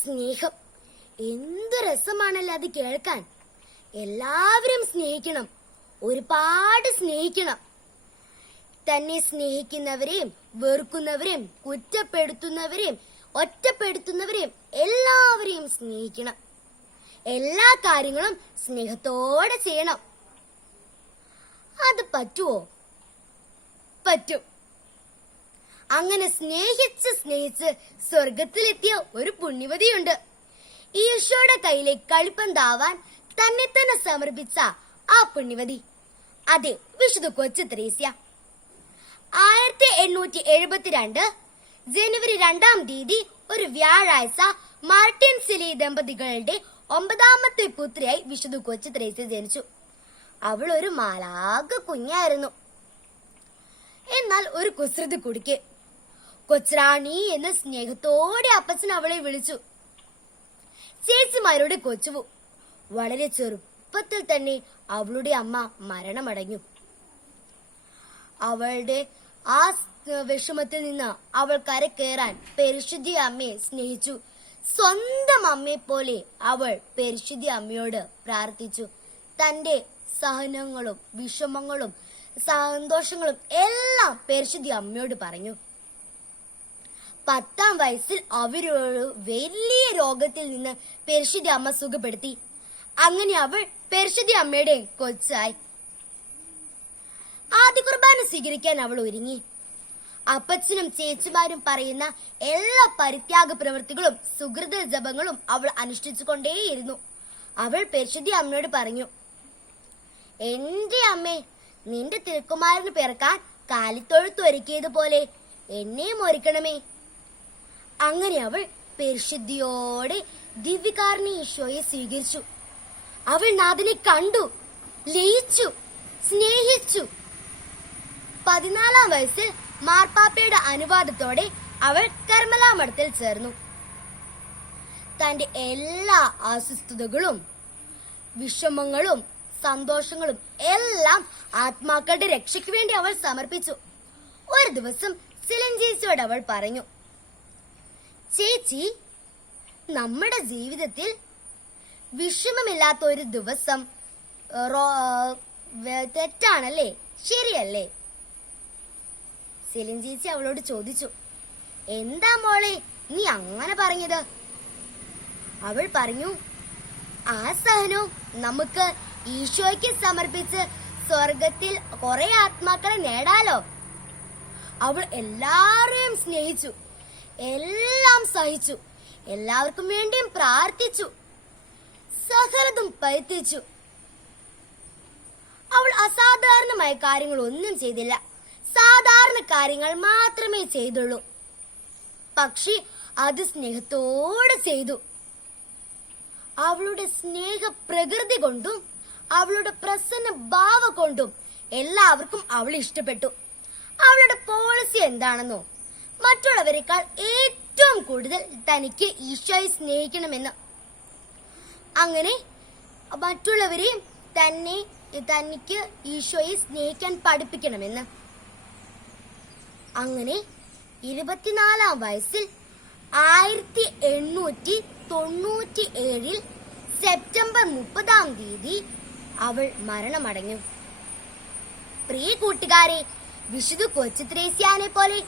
സ്നേഹം എന്തു രസമാണല്ലോ അത് കേൾക്കാൻ. എല്ലാവരും സ്നേഹിക്കണം, ഒരുപാട് സ്നേഹിക്കണം. തന്നെ സ്നേഹിക്കുന്നവരെയും വെറുക്കുന്നവരെയും കുറ്റപ്പെടുത്തുന്നവരെയും ഒറ്റപ്പെടുത്തുന്നവരെയും എല്ലാവരെയും സ്നേഹിക്കണം. എല്ലാ കാര്യങ്ങളും സ്നേഹത്തോടെ ചെയ്യണം. അത് പറ്റുമോ? പറ്റും. അങ്ങനെ സ്നേഹിച്ച് സ്വർഗത്തിലെത്തിയ ഒരു പുണ്യവതിയുണ്ട്. ഈശോയുടെ കയ്യിലെ കളിപ്പന്താവാൻ തന്നെ തന്നെ സമർപ്പിച്ച ആ പുണ്യവതി, അതെ, വിശുദ്ധ കൊച്ചു ത്രേസ്യ. 1872 ജനുവരി 2-ാം തീയതി ഒരു വ്യാഴാഴ്ച മാർട്ടിൻ സിലി ദമ്പതികളുടെ 9ാമത്തെ പുത്രിയായി വിശുദ്ധ കൊച്ചു ത്രേസ്യ ജനിച്ചു. അവൾ ഒരു മാലാഖ കുഞ്ഞായിരുന്നു. എന്നാൽ ഒരു കുസൃതി കുടിക്ക്. കൊച്ചുറാണി എന്ന് സ്നേഹത്തോടെ അപ്പച്ചൻ അവളെ വിളിച്ചു. ചേച്ചിമാരോട് കൊച്ചുവു. വളരെ ചെറുപ്പത്തിൽ തന്നെ അവളുടെ അമ്മ മരണമടഞ്ഞു. അവളുടെ ആ വിഷമത്തിൽ നിന്ന് അവൾ കരകയറാൻ പരിശുദ്ധി അമ്മയെ സ്നേഹിച്ചു. സ്വന്തം അമ്മയെ പോലെ അവൾ പരിശുദ്ധി അമ്മയോട് പ്രാർത്ഥിച്ചു. തന്റെ സഹനങ്ങളും വിഷമങ്ങളും സന്തോഷങ്ങളും എല്ലാം പരിശുദ്ധി അമ്മയോട് പറഞ്ഞു. 10ാം വയസ്സിൽ അവരൊരു വലിയ രോഗത്തിൽ നിന്ന് പരിശുദ്ധി അമ്മ സുഖപ്പെടുത്തി. അങ്ങനെ അവൾ പരിശുദ്ധി അമ്മയുടെ കൊച്ചായി. ആദ്യ കുർബാന സ്വീകരിക്കാൻ അവൾ ഒരുങ്ങി. അപ്പച്ചനും ചേച്ചിമാരും പറയുന്ന എല്ലാ പരിത്യാഗ പ്രവൃത്തികളും സുഹൃത ജപങ്ങളും അവൾ അനുഷ്ഠിച്ചുകൊണ്ടേയിരുന്നു. അവൾ പരിശുദ്ധി അമ്മയോട് പറഞ്ഞു, എന്റെ അമ്മേ, നിന്റെ തിരുക്കുമാരന് പിറക്കാൻ കാലിത്തൊഴുത്ത് ഒരുക്കിയതുപോലെ എന്നെയും ഒരുക്കണമേ. അങ്ങനെ അവൾ പരിശുദ്ധിയോടെ ദിവ്യകാരുണ്യ ഈശോയെ സ്വീകരിച്ചു. അവൾ നാഥനെ കണ്ടു, ലയിച്ചു, സ്നേഹിച്ചു. 14ാം വയസ്സിൽ മാർപ്പാപ്പയുടെ അനുവാദത്തോടെ അവൾ കർമ്മലാ മഠത്തിൽ ചേർന്നു. തന്റെ എല്ലാ അസ്വസ്ഥതകളും വിഷമങ്ങളും സന്തോഷങ്ങളും എല്ലാം ആത്മാക്കളുടെ രക്ഷയ്ക്ക് വേണ്ടി അവൾ സമർപ്പിച്ചു. ഒരു ദിവസം സിലൻ ചേച്ചിയോട് അവൾ പറഞ്ഞു, ചേച്ചി, നമ്മുടെ ജീവിതത്തിൽ വിഷമമില്ലാത്ത ഒരു ദിവസം തെറ്റാണല്ലേ, ശരിയല്ലേ? സിലിൻ ചേച്ചി അവളോട് ചോദിച്ചു, എന്താ മോളെ നീ അങ്ങനെ പറഞ്ഞത്? അവൾ പറഞ്ഞു, ആ സഹനവും നമുക്ക് ഈശോയ്ക്ക് സമർപ്പിച്ച് സ്വർഗത്തിൽ കുറെ ആത്മാക്കളെ നേടാലോ. അവൾ എല്ലാവരെയും സ്നേഹിച്ചു, എല്ലാം സഹിച്ചു, എല്ലാവർക്കും വേണ്ടിയും പ്രാർത്ഥിച്ചു, സകലതും പരിത്യജിച്ചു. അവൾ അസാധാരണമായ കാര്യങ്ങൾ ഒന്നും ചെയ്തില്ല, സാധാരണ കാര്യങ്ങൾ മാത്രമേ ചെയ്തുള്ളൂ. പക്ഷേ അത് സ്നേഹത്തോടെ ചെയ്തു. അവളുടെ സ്നേഹ പ്രകൃതി കൊണ്ടും അവളുടെ പ്രസന്ന ഭാവ കൊണ്ടും എല്ലാവർക്കും അവൾ ഇഷ്ടപ്പെട്ടു. അവളുടെ പോളിസി എന്താണെന്നോ, മറ്റുള്ളവരെക്കാൾ ഏറ്റവും കൂടുതൽ തനിക്ക് ഈശോയെ സ്നേഹിക്കണമെന്ന്. അങ്ങനെ മറ്റുള്ളവരെയും തനിക്ക് ഈശോയെ സ്നേഹിക്കാൻ പഠിപ്പിക്കണമെന്ന്. അങ്ങനെ 24ാം വയസ്സിൽ 1897 സെപ്റ്റംബർ 30-ാം തീയതി അവൾ മരണമടഞ്ഞു. പ്രിയ കൂട്ടുകാരെ, വിശുദ്ധ കൊച്ചു ത്രേസ്യാനെ പോലെ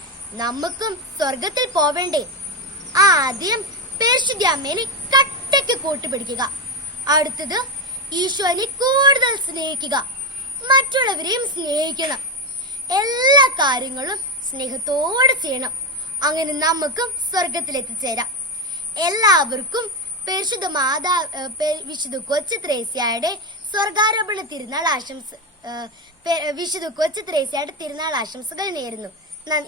നമുക്കും സ്വർഗത്തിൽ പോവേണ്ടേ? ആദ്യം പരിശുദ്ധ അമ്മേനെ കട്ടയ്ക്ക് കൂട്ടുപിടിക്കുക. അടുത്തത് ഈശോനെ കൂടുതൽ സ്നേഹിക്കുക, മറ്റുള്ളവരെയും സ്നേഹിക്കണം. എല്ലാ കാര്യങ്ങളും സ്നേഹത്തോടെ ചെയ്യണം. അങ്ങനെ നമുക്കും സ്വർഗത്തിലെത്തിച്ചേരാം. എല്ലാവർക്കും വിശുദ്ധ കൊച്ചു ത്രേസ്യയുടെ സ്വർഗാരോപണ തിരുനാൾ വിശുദ്ധ കൊച്ചു ത്രേസ്യയുടെ തിരുനാൾ ആശംസകൾ നേരുന്നു.